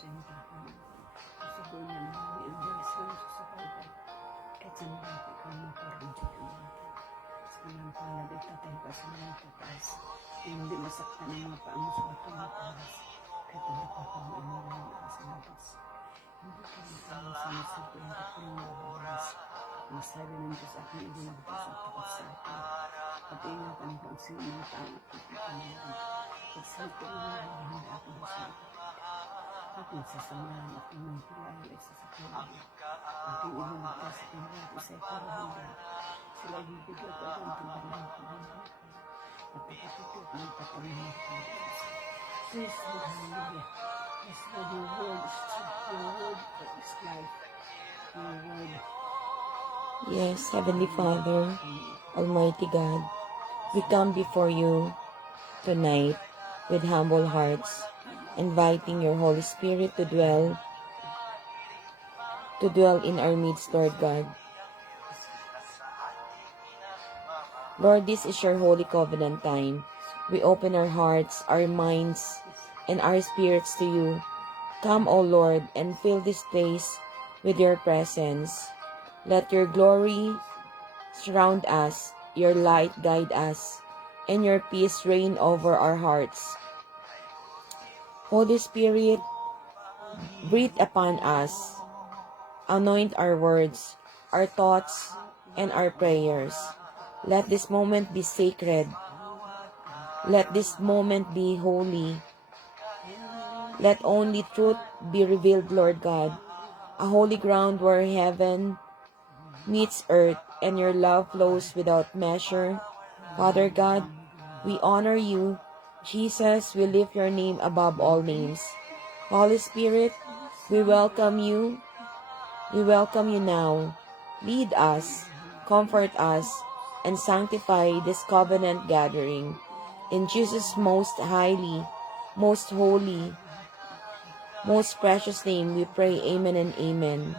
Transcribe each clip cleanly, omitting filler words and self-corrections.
Sintahan. Siguro na namin ang Diyos lang sa kapatid. Kahit sa mga ikaw maparang Diyos ang mga. Sa kanang palad ay tatay pa sa mga tatas. Hindi masaktan ang mga paamos ko ito matalas. Kahit ang napapamamulan ang sa mga Diyos. Hindi ka rin kami sinasabi ang kapatid ng babalas. Masabi ng Diyos aking ibinagdas at tapat sa akin. Pag-ingatan ko ang sinumang tao at ipagkamalan. Pagsalita ng mga hindi ako sa aking sasamahan at inang kilala ay sasakilan. Aking ilinagtas at ang lahat isa'y parahandan. Sila bibigyan ko ang tindahan ng pagmamahal. At ipatutok ng katanungan ko ng Diyos. Praise the Hallelujah. Yes, Lord, your word is truth. Your word is life. Your word. Yes, Heavenly Father, Almighty God, we come before you tonight with humble hearts, inviting your Holy Spirit to dwell in our midst, Lord God. Lord, this is your holy covenant time. We open our hearts, our minds, and our spirits to you. Come, O Lord, and fill this place with your presence. Let your glory surround us, your light guide us, and your peace reign over our hearts. Holy Spirit, breathe upon us. Anoint our words, our thoughts, and our prayers. Let this moment be sacred. Let this moment be holy. Let only truth be revealed, Lord God. A holy ground where heaven meets earth and your love flows without measure. Father God, we honor you. Jesus, we lift your name above all names. Holy Spirit, we welcome you. We welcome you now. Lead us, comfort us, and sanctify this covenant gathering. In Jesus' most highly, most holy, most precious name, we pray, amen and amen.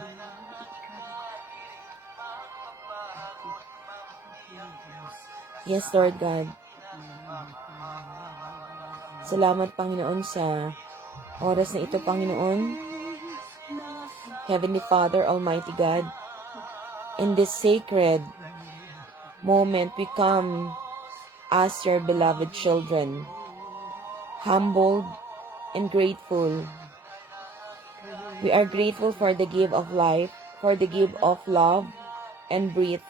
Yes, Lord God. Salamat, Panginoon, sa oras na ito, Panginoon. Heavenly Father, Almighty God, in this sacred moment, we come as your beloved children, humbled and grateful. We are grateful for the gift of life, for the gift of love and breath.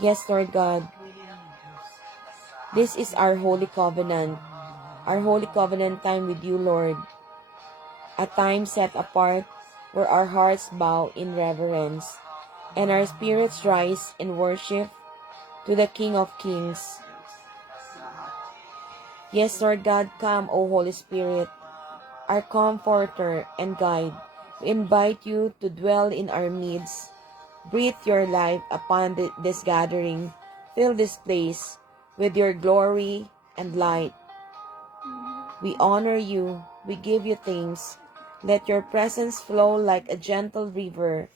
Yes, Lord God, this is our holy covenant time with you, Lord. A time set apart where our hearts bow in reverence and our spirits rise in worship to the King of Kings. Yes, Lord God, come, O Holy Spirit, our comforter and guide. We invite you to dwell in our midst. Breathe your life upon this gathering. Fill this place with your glory and light. We honor you. We give you thanks. Let your presence flow like a gentle river.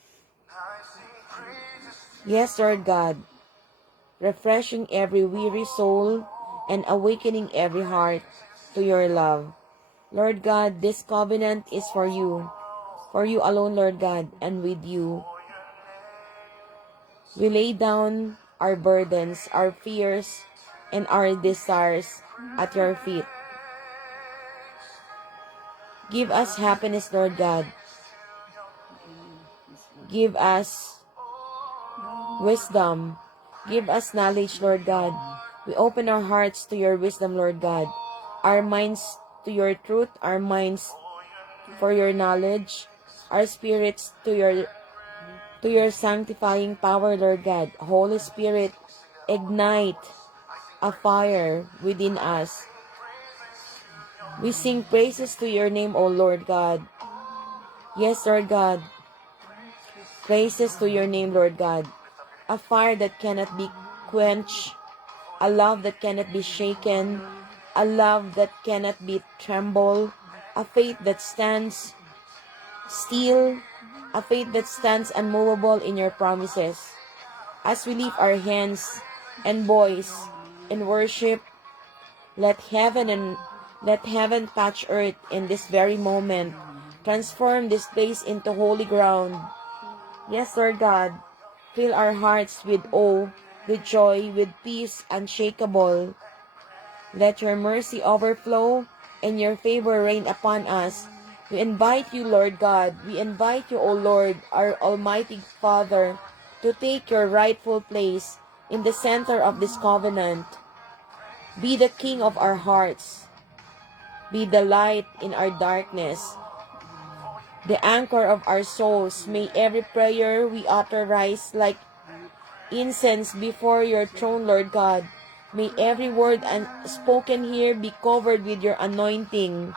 Yes, Lord God, refreshing every weary soul and awakening every heart to your love. Lord God, this covenant is for you alone, Lord God, and with you. We lay down our burdens, our fears, and our desires at your feet. Give us happiness, Lord God. Give us wisdom. Give us knowledge, Lord God. We open our hearts to your wisdom, Lord God. Our minds to your truth, our minds for your knowledge, our spirits to your sanctifying power, Lord God. Holy Spirit, ignite a fire within us. We sing praises to your name, O Lord God. Yes, Lord God. Praises to your name, Lord God. A fire that cannot be quenched, a love that cannot be shaken, a love that cannot be trembled, a faith that stands still, a faith that stands unmovable in your promises. As we lift our hands and voice in worship, let heaven touch earth in this very moment. Transform this place into holy ground. Yes, Lord God. Fill our hearts with awe, with joy, with peace unshakable. Let your mercy overflow and your favor reign upon us. We invite you, Lord God. We invite you, O Lord, our Almighty Father, to take your rightful place in the center of this covenant. Be the King of our hearts. Be the light in our darkness, the anchor of our souls. May every prayer we utter rise like incense before your throne, Lord God. May every word spoken here be covered with your anointing.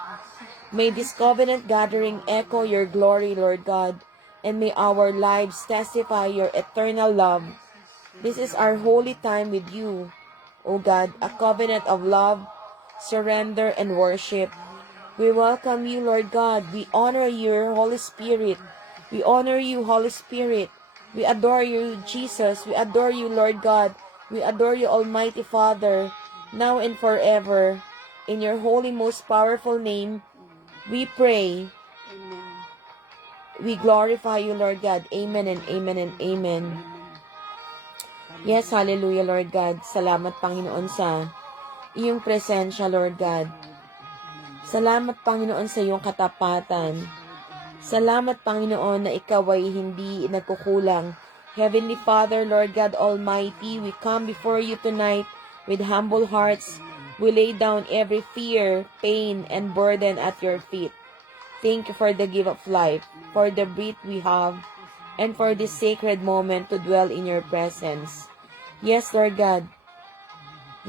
May this covenant gathering echo your glory, Lord God, and may our lives testify your eternal love. This is our holy time with you, O God, a covenant of love, surrender, and worship. We welcome you, Lord God. We honor your Holy Spirit. We honor you, Holy Spirit. We adore you, Jesus. We adore you, Lord God. We adore you, Almighty Father, now and forever. In your holy, most powerful name, we pray. Amen. We glorify you, Lord God. Amen and amen and amen. Yes, hallelujah, Lord God. Salamat, Panginoon, sa iyong presensya, Lord God. Salamat, Panginoon, sa iyong katapatan. Salamat, Panginoon, na ikaw ay hindi nagkukulang. Heavenly Father, Lord God Almighty, we come before you tonight with humble hearts. We lay down every fear, pain, and burden at your feet. Thank you for the gift of life, for the breath we have, and for this sacred moment to dwell in your presence. Yes, Lord God,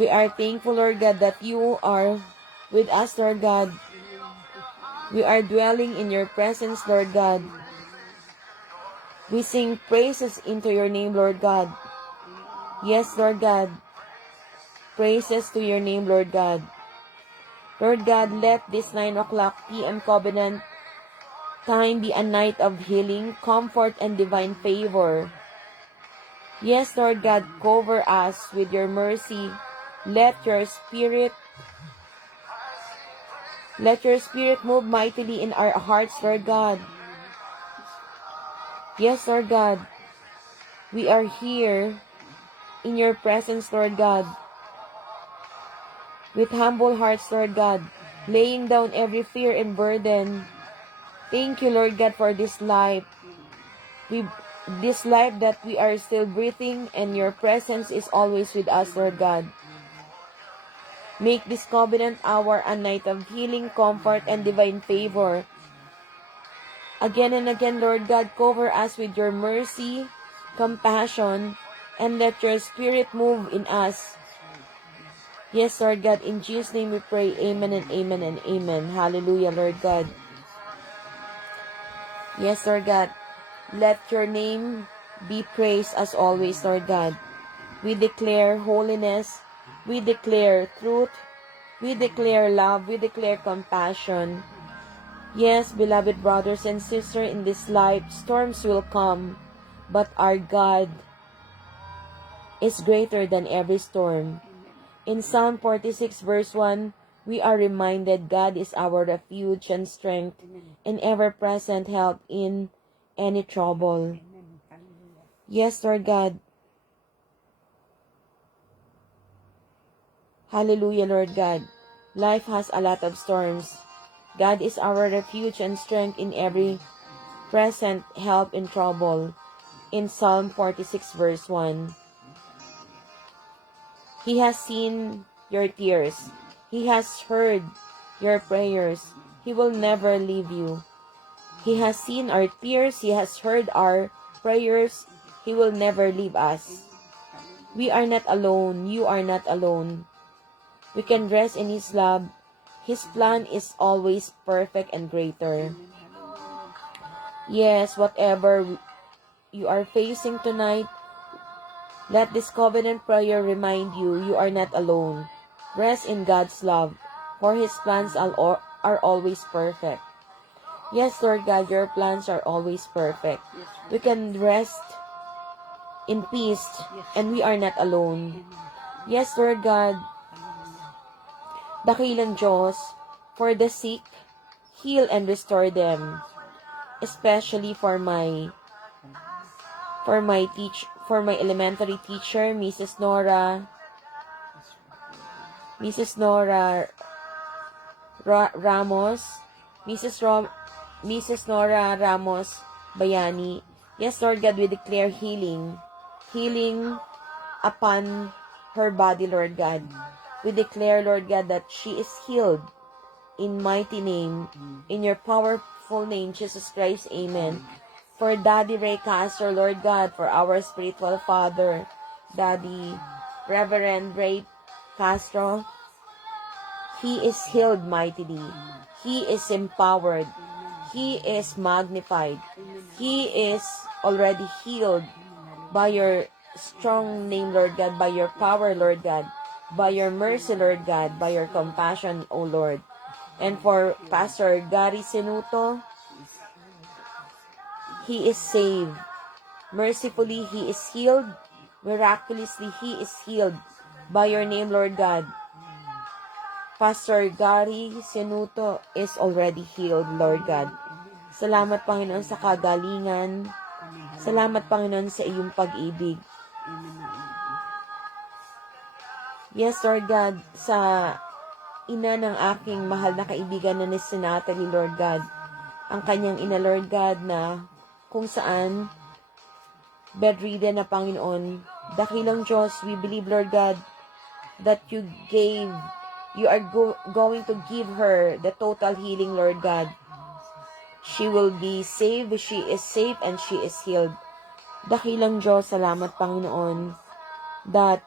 we are thankful, Lord God, that you are with us, Lord God. We are dwelling in your presence, Lord God. We sing praises into your name, Lord God. Yes, Lord God. Praises to your name, Lord God. Lord God, let this 9 o'clock p.m. covenant time be a night of healing, comfort, and divine favor. Yes, Lord God, cover us with your mercy. Let your spirit move mightily in our hearts, Lord God. Yes, Lord God, we are here in your presence, Lord God, with humble hearts, Lord God, laying down every fear and burden. Thank you, Lord God, for this life. This life that we are still breathing, and your presence is always with us, Lord God. Make this covenant hour a night of healing, comfort, and divine favor. Again and again, Lord God, cover us with your mercy, compassion, and let your spirit move in us. Yes, Lord God, in Jesus' name we pray. Amen and amen and amen. Hallelujah, Lord God. Yes, Lord God, let your name be praised as always, Lord God. We declare holiness. We declare truth. We declare love. We declare compassion. Yes, beloved brothers and sisters, in this life, storms will come, but our God is greater than every storm. In Psalm 46 verse 1, we are reminded God is our refuge and strength and ever-present help in any trouble. Yes, Lord God. Hallelujah, Lord God. Life has a lot of storms. God is our refuge and strength in every present help in trouble. In Psalm 46 verse 1. He has seen your tears. He has heard your prayers. He will never leave you. He has seen our tears. He has heard our prayers. He will never leave us. We are not alone. You are not alone. We can rest in His love. His plan is always perfect and greater. Yes, whatever you are facing tonight, let this covenant prayer remind you, you are not alone. Rest in God's love, for His plans are always perfect. Yes, Lord God, your plans are always perfect. We can rest in peace, and we are not alone. Yes, Lord God, dakilang Diyos, for the sick, heal and restore them. especially for my elementary teacher, Mrs. Nora Ramos, Mrs. Nora Ramos Bayani. Yes, Lord God, we declare healing upon her body, Lord God. We declare, Lord God, that she is healed in mighty name, in your powerful name, Jesus Christ, amen. For Daddy Ray Castro, Lord God, for our spiritual father, Daddy Reverend Ray Castro, he is healed mightily. He is empowered. He is magnified. He is already healed by your strong name, Lord God, by your power, Lord God, by your mercy, Lord God, by your compassion, O Lord. And for Pastor Gary Senuto, he is saved. Mercifully, he is healed. Miraculously, he is healed by your name, Lord God. Pastor Gary Senuto is already healed, Lord God. Salamat, Panginoon, sa kagalingan. Salamat, Panginoon, sa iyong pag-ibig. Yes, Lord God, sa ina ng aking mahal na kaibigan na si Natalie, Lord God. Ang kanyang ina, Lord God, na kung saan bedridden na, Panginoon. Dakilang Diyos, we believe, Lord God, that you are going to give her the total healing, Lord God. She will be saved, she is safe, and she is healed. Dakilang Diyos, salamat, Panginoon, that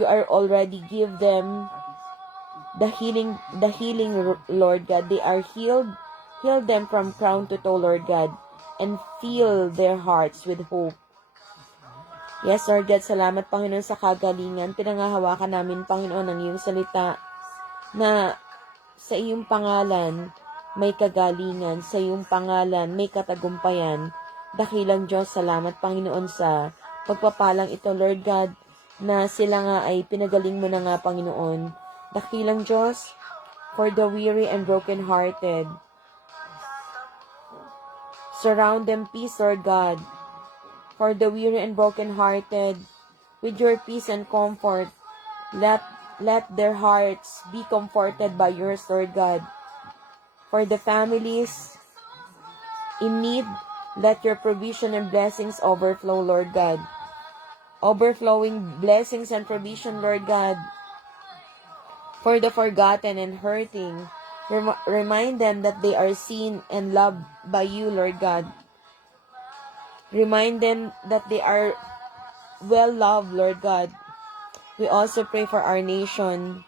you are already give them the healing, Lord God. They are healed. Heal them from crown to toe, Lord God, and fill their hearts with hope. Yes, Lord God, salamat, Panginoon, sa kagalingan. Pinangahawakan namin, Panginoon, ang iyong salita na sa iyong pangalan may kagalingan, sa iyong pangalan may katagumpayan. Dakilang Diyos, salamat, Panginoon, sa pagpapalang ito, Lord God, na sila nga ay pinagaling mo na nga, Panginoon. Dakilang Diyos, for the weary and broken-hearted. Surround them peace, Lord God. For the weary and broken-hearted, with your peace and comfort, let their hearts be comforted by yours, Lord God. For the families in need, let your provision and blessings overflow, Lord God. Overflowing blessings and provision, Lord God. For the forgotten and hurting, remind them that they are seen and loved by you, Lord God. Remind them that they are well loved, Lord God. We also pray for our nation,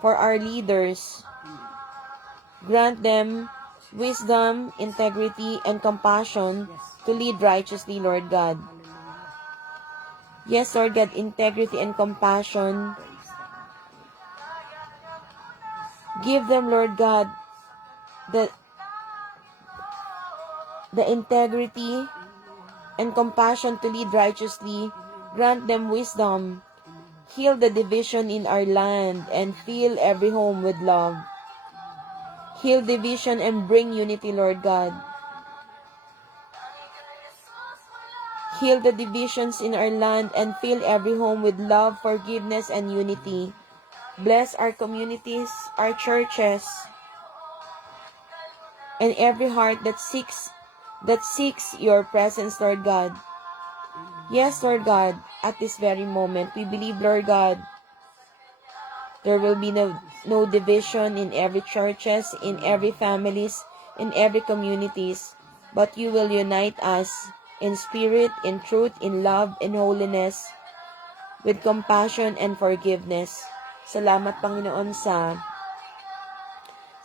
for our leaders. Grant them wisdom, integrity, and compassion to lead righteously, Lord God. Yes, Lord God, integrity and compassion. Give them, Lord God, the integrity and compassion to lead righteously. Grant them wisdom. Heal the division in our land and fill every home with love. Heal division and bring unity, Lord God. Heal the divisions in our land and fill every home with love, forgiveness, and unity. Bless our communities, our churches, and every heart that seeks your presence, Lord God. Yes, Lord God, at this very moment, we believe, Lord God, there will be no division in every churches, in every families, in every communities, but you will unite us in spirit, in truth, in love, in holiness, with compassion and forgiveness. Salamat, Panginoon, sa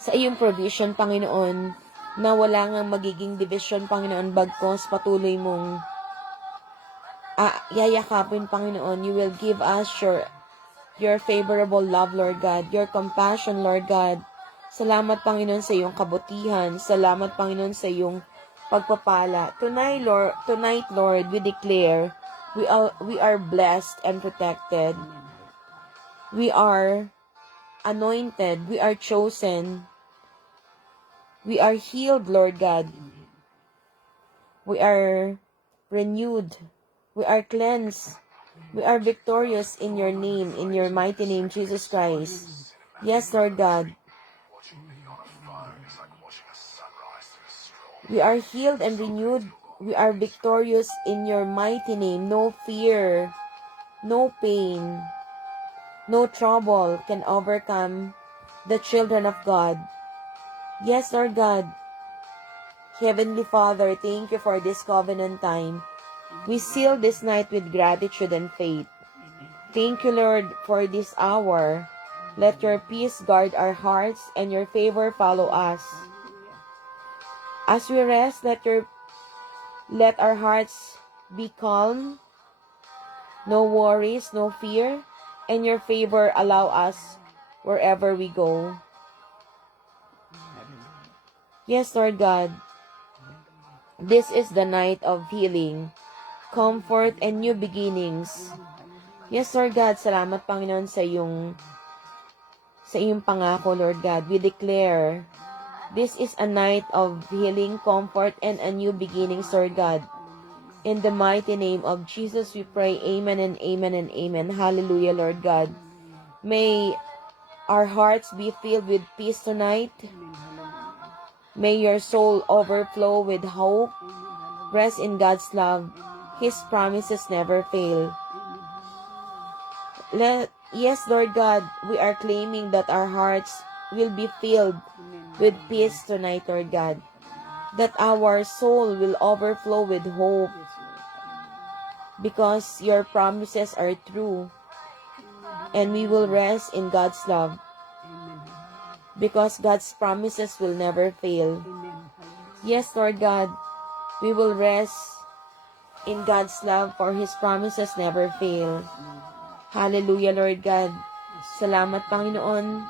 iyong provision, Panginoon, na wala ngang magiging division, Panginoon, bagkos patuloy mong yayakapin, Panginoon. You will give us your favorable love, Lord God, your compassion, Lord God. Salamat, Panginoon, sa iyong kabutihan. Salamat, Panginoon, sa iyong pagpapala. Tonight, Lord, we declare we are blessed and protected. We are anointed. We are chosen. We are healed, Lord God. We are renewed. We are cleansed. We are victorious in your name, in your mighty name, Jesus Christ. Yes, Lord God. We are healed and renewed. We are victorious in your mighty name. No fear, no pain, no trouble can overcome the children of God. Yes, Lord God. Heavenly Father, thank you for this covenant time. We seal this night with gratitude and faith. Thank you, Lord, for this hour. Let your peace guard our hearts and your favor follow us. As we rest, let our hearts be calm, no worries, no fear, and your favor allow us wherever we go. Yes, Lord God, this is the night of healing, comfort, and new beginnings. Yes, Lord God, salamat Panginoon sa iyong pangako, Lord God. We declare this is a night of healing, comfort, and a new beginnings, Lord God. In the mighty name of Jesus, we pray. Amen and amen and amen. Hallelujah, Lord God. May our hearts be filled with peace tonight. May your soul overflow with hope. Rest in God's love. His promises never fail. Yes, Lord God, we are claiming that our hearts will be filled with peace tonight, Lord God. That our soul will overflow with hope. Because your promises are true. And we will rest in God's love. Because God's promises will never fail. Yes, Lord God, we will rest in God's love, for His promises never fail. Hallelujah, Lord God. Salamat, Panginoon,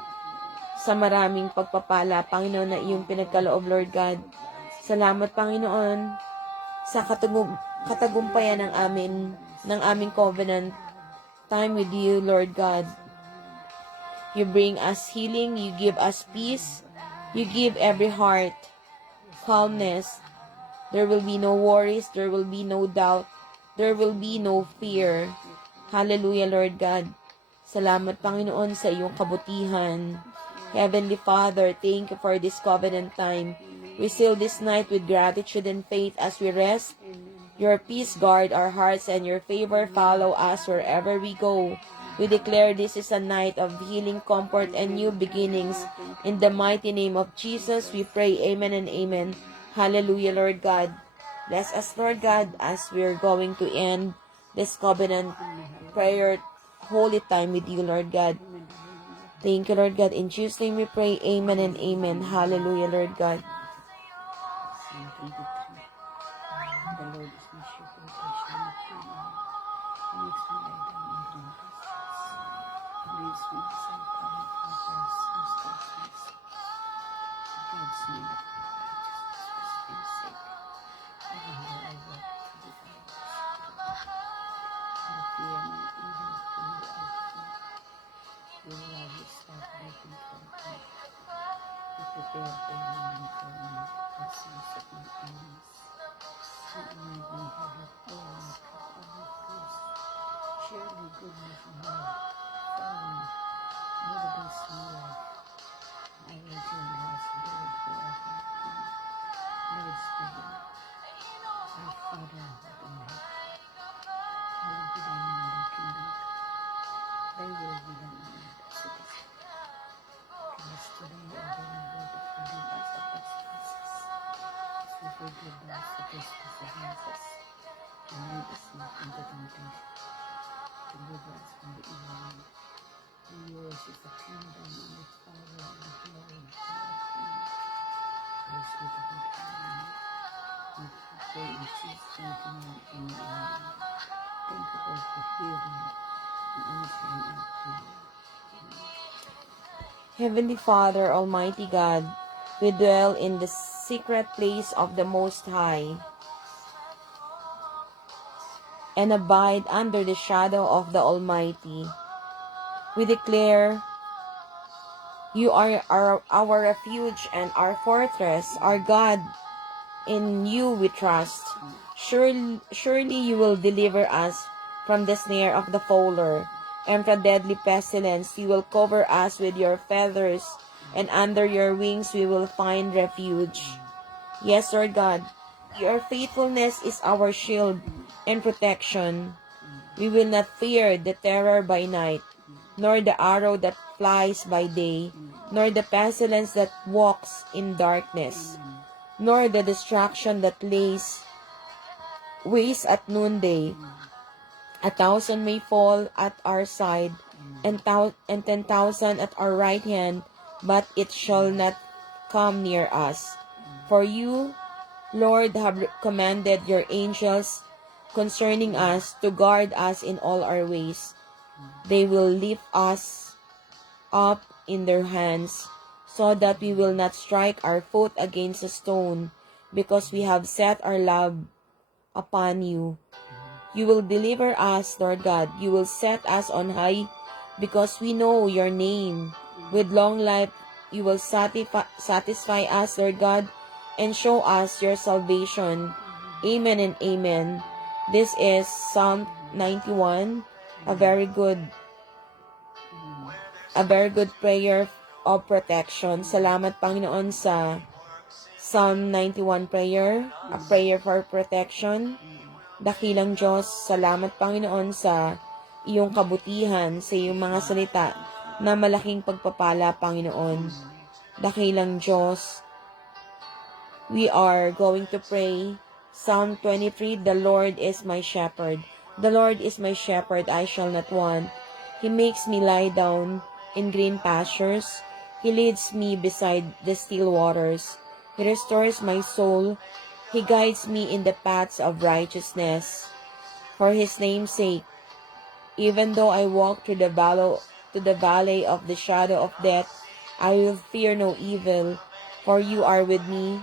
sa maraming pagpapala, Panginoon, na iyong pinagkaloob, Lord God. Salamat, Panginoon, sa katagumpayan ng aming covenant time with you, Lord God. You bring us healing, you give us peace, you give every heart calmness. There will be no worries, there will be no doubt, there will be no fear. Hallelujah, Lord God. Salamat, Panginoon, sa iyong kabutihan. Heavenly Father, thank you for this covenant time. We seal this night with gratitude and faith as we rest. Your peace guard our hearts and your favor follow us wherever we go. We declare this is a night of healing, comfort, and new beginnings. In the mighty name of Jesus, we pray. Amen and amen. Hallelujah, Lord God. Bless us, Lord God, as we're going to end this covenant prayer, holy time with you, Lord God. Thank you, Lord God. In Jesus' name we pray. Amen and amen. Hallelujah, Lord God. The Lord is my shepherd, I shall not fear. He makes me lie down in green pastures. He leads me beside quiet waters. He restores my soul. He guides me in the path of righteousness for his name's sake. Even though I walk through the valley of the shadow of death, I will fear no evil, for you are with me. Your love, your staff, they comfort me. You prepare a table before me in the presence of my enemies. You anoint my head with oil, my cup overflows. Surely goodness and love follow me all the days of my life. I will dwell in the house of the Lord forever. Lord, speak, our Father who art in heaven, hallowed be thy name, thy kingdom come. Thy will be done on earth as it is in heaven. Give us today our daily bread, and forgive us our trespasses, as we forgive those who trespass against us. And lead us not into temptation, deliver us from the evil one. For yours is the kingdom, and the power, and the glory forever. Praise be to God. Amen. We pray in Jesus' mighty name. Amen. Thank you, Lord, for hearing and answering our prayer. Amen. Heavenly Father, Almighty God, we dwell in the secret place of the Most High and abide under the shadow of the Almighty. We declare, you are our refuge and our fortress, our God, in you we trust. Surely you will deliver us from the snare of the fowler, and from deadly pestilence. You will cover us with your feathers, and under your wings we will find refuge. Yes, Lord God, your faithfulness is our shield and protection. We will not fear the terror by night, nor the arrow that flies by day, nor the pestilence that walks in darkness, nor the destruction that lays waste at noonday. 1,000 may fall at our side, and 10,000 at our right hand, but it shall not come near us. For you, Lord, have commanded your angels concerning us to guard us in all our ways. They will lift us up in their hands, so that we will not strike our foot against a stone, because we have set our love upon you. You will deliver us, Lord God. You will set us on high, because we know your name. With long life, you will satisfy us, Lord God, and show us your salvation. Amen and amen. This is Psalm 91, a very good prayer of protection. Salamat, Panginoon, sa Psalm 91 prayer, a prayer for protection. Dakilang Diyos, salamat, Panginoon, sa iyong kabutihan, sa iyong mga salita na malaking pagpapala, Panginoon. Dakilang Diyos, we are going to pray Psalm 23, the Lord is my shepherd. The Lord is my shepherd, I shall not want. He makes me lie down in green pastures. He leads me beside the still waters. He restores my soul. He guides me in the paths of righteousness for his name's sake. Even though I walk through the valley of the shadow of death, I will fear no evil, for you are with me.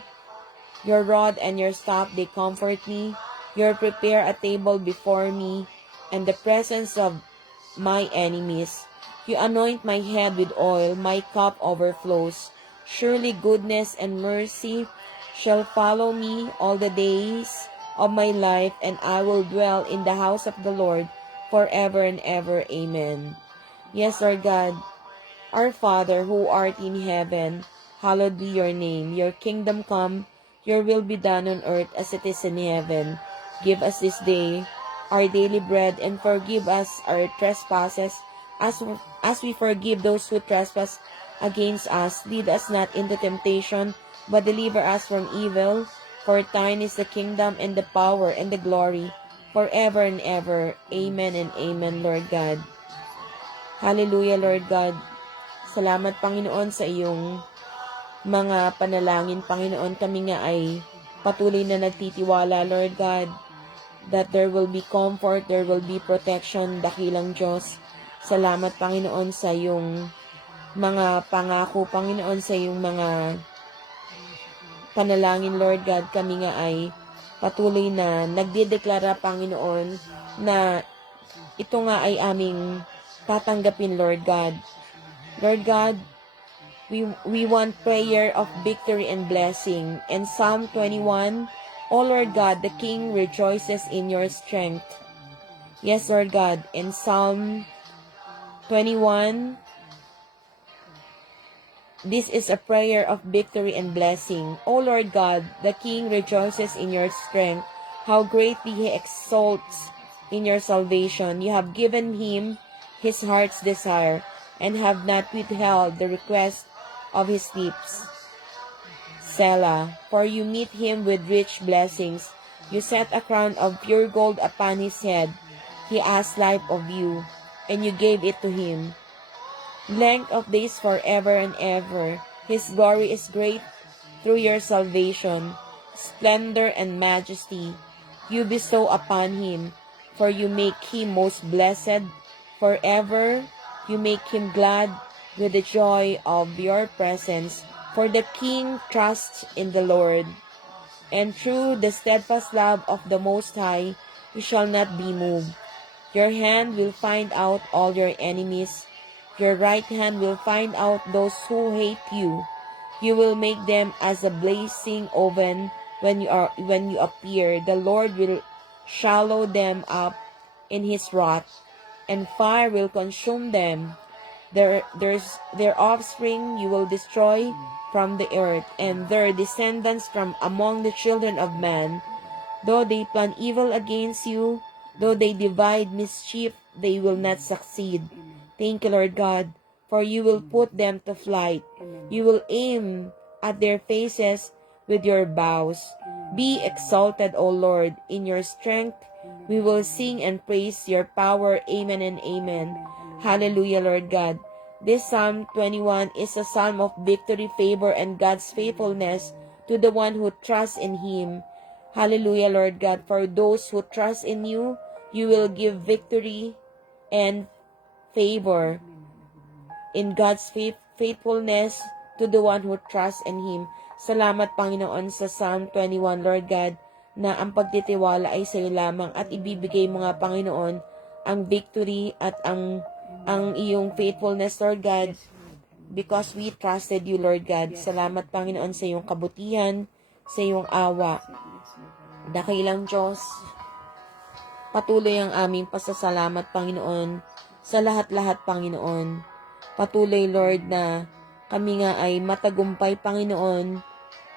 Your rod and your staff, they comfort me. You prepare a table before me in the presence of my enemies. You anoint my head with oil, my cup overflows. Surely goodness and mercy shall follow me all the days of my life, and I will dwell in the house of the Lord forever and ever. Amen. Yes, Lord God, our Father who art in heaven, hallowed be your name. Your kingdom come, your will be done on earth as it is in heaven. Give us this day our daily bread, and forgive us our trespasses as we forgive those who trespass against us. Lead us not into temptation, but deliver us from evil. For thine is the kingdom and the power and the glory forever and ever. Amen and amen, Lord God. Hallelujah, Lord God. Salamat, Panginoon, sa iyong mga panalangin, Panginoon. Kami nga ay patuloy na nagtitiwala, Lord God, that there will be comfort, there will be protection, dakilang Diyos. Salamat, Panginoon, sa iyong mga pangako, Panginoon, sa iyong mga panalangin, Lord God. Kami nga ay patuloy na nagdideklara, Panginoon, na ito nga ay aming tatanggapin, Lord God. Lord God, we want prayer of victory and blessing. In Psalm 21, O Lord God, the King rejoices in your strength. Yes, Lord God, in Psalm 21, this is a prayer of victory and blessing. O Lord God, the King rejoices in your strength. How greatly he exults in your salvation. You have given him his heart's desire, and have not withheld the request of his lips. Selah. For you meet him with rich blessings. You set a crown of pure gold upon his head. He asked life of you, and you gave it to him. Length of days forever and ever. His glory is great through your salvation. Splendor and majesty you bestow upon him, for you make him most blessed forever. You make him glad with the joy of your presence, for the King trusts in the Lord. And through the steadfast love of the Most High, you shall not be moved. Your hand will find out all your enemies. Your right hand will find out those who hate you. You will make them as a blazing oven when you appear. The Lord will swallow them up in his wrath, and fire will consume them. Their offspring you will destroy from the earth, and their descendants from among the children of man. Though they plan evil against you, though they divide mischief, they will not succeed. Thank you, Lord God, for you will put them to flight. You will aim at their faces with your bows. Be exalted, O Lord, in your strength. We will sing and praise your power. Amen and amen. Hallelujah, Lord God. This Psalm 21 is a psalm of victory, favor, and God's faithfulness to the one who trusts in him. Hallelujah, Lord God. For those who trust in you, you will give victory and favor in God's faithfulness to the one who trusts in him. Salamat, Panginoon, sa Psalm 21, Lord God, na ang pagtitiwala ay sa iyo lamang at ibibigay mo nga, Panginoon, ang victory at ang iyong faithfulness, Lord God, because we trusted you, Lord God. Salamat, Panginoon, sa iyong kabutihan, sa iyong awa. Dakilang Diyos, patuloy ang aming pasasalamat, Panginoon, sa lahat-lahat, Panginoon. Patuloy, Lord, na kami nga ay matagumpay, Panginoon,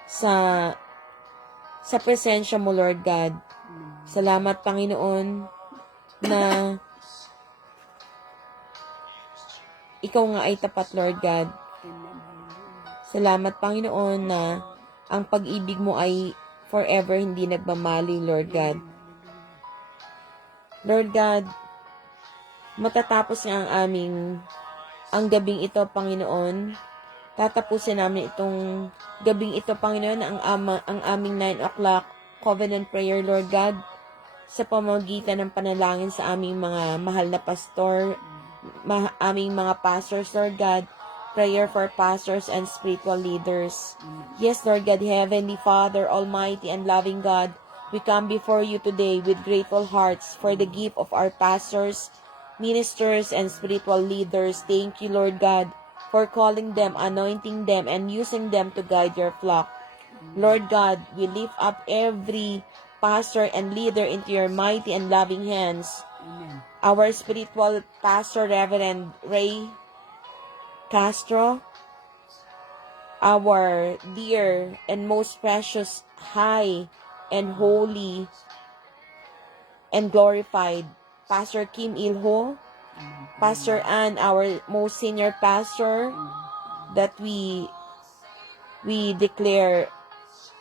sa presensya mo, Lord God. Salamat, Panginoon, na ikaw nga ay tapat, Lord God. Salamat, Panginoon, na ang pag-ibig mo ay forever hindi nagmamali, Lord God. Lord God, matatapos nga ang gabing ito, Panginoon. Tatapusin namin itong gabing ito, Panginoon, ang aming 9 o'clock covenant prayer, Lord God, sa pamamagitan ng panalangin sa aming mga mahal na pastor, aming mga pastors, Lord God, prayer for pastors and spiritual leaders. Yes, Lord God, Heavenly Father, Almighty and loving God, we come before you today with grateful hearts for the gift of our pastors, ministers, and spiritual leaders. Thank you, Lord God, for calling them, anointing them, and using them to guide your flock. Lord God, we lift up every pastor and leader into your mighty and loving hands. Amen. Our spiritual pastor, Reverend Ray Castro, our dear and most precious, high and holy and glorified Pastor Kim Il-ho, Pastor Ann, our most senior pastor, that we declare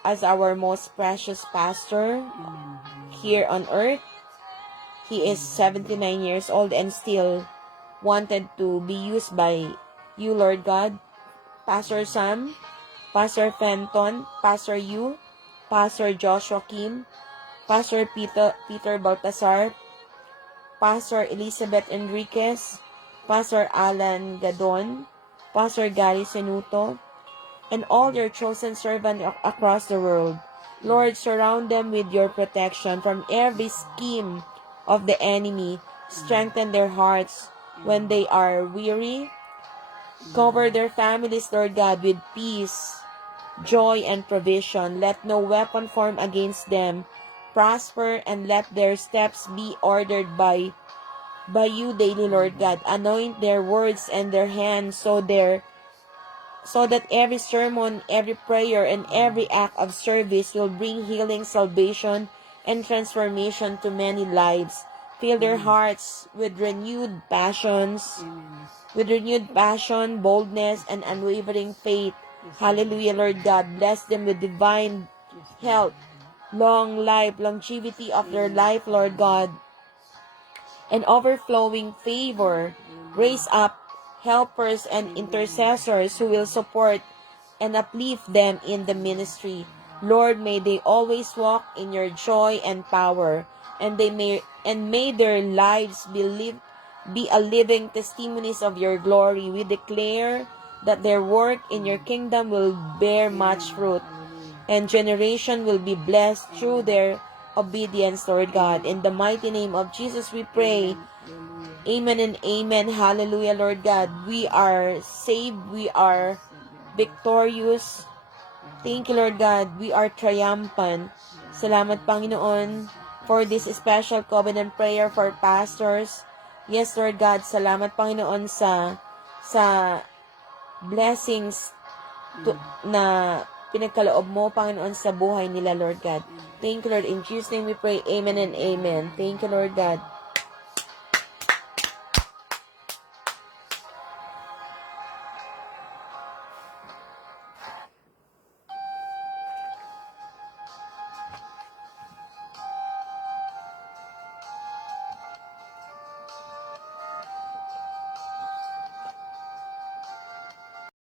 as our most precious pastor here on earth. He is 79 years old and still wanted to be used by you, Lord God. Pastor Sam, Pastor Fenton, Pastor Yu, Pastor Joshua Kim, Pastor Peter Baltasar, Pastor Elizabeth Enriquez, Pastor Alan Gadon, Pastor Gary Senuto, and all your chosen servants across the world. Lord, surround them with your protection from every scheme of the enemy. Strengthen their hearts when they are weary. Cover their families, Lord God, with peace, joy, and provision. Let no weapon form against them prosper, and let their steps be ordered by you daily, Lord God. Anoint their words and their hands so that every sermon, every prayer, and every act of service will bring healing, salvation, and transformation to many lives. Fill their hearts with renewed passion, boldness, and unwavering faith. Hallelujah, Lord God. Bless them with divine health, long life, longevity of their life, Lord God, and overflowing favor. Raise up helpers and intercessors who will support and uplift them in the ministry. Lord, may they always walk in your joy and power, and may their lives be a living testimonies of your glory. We declare that their work in your kingdom will bear much fruit, and generation will be blessed through their obedience, Lord God. In the mighty name of Jesus we pray. Amen and amen. Hallelujah, Lord God. We are saved. We are victorious. Thank you, Lord God. We are triumphant. Salamat, Panginoon, for this special covenant prayer for pastors. Yes, Lord God. Salamat, Panginoon, sa blessings na pinagkaloob mo, Panginoon, sa buhay nila, Lord God. Thank you, Lord. In Jesus' name we pray. Amen and amen. Thank you, Lord God.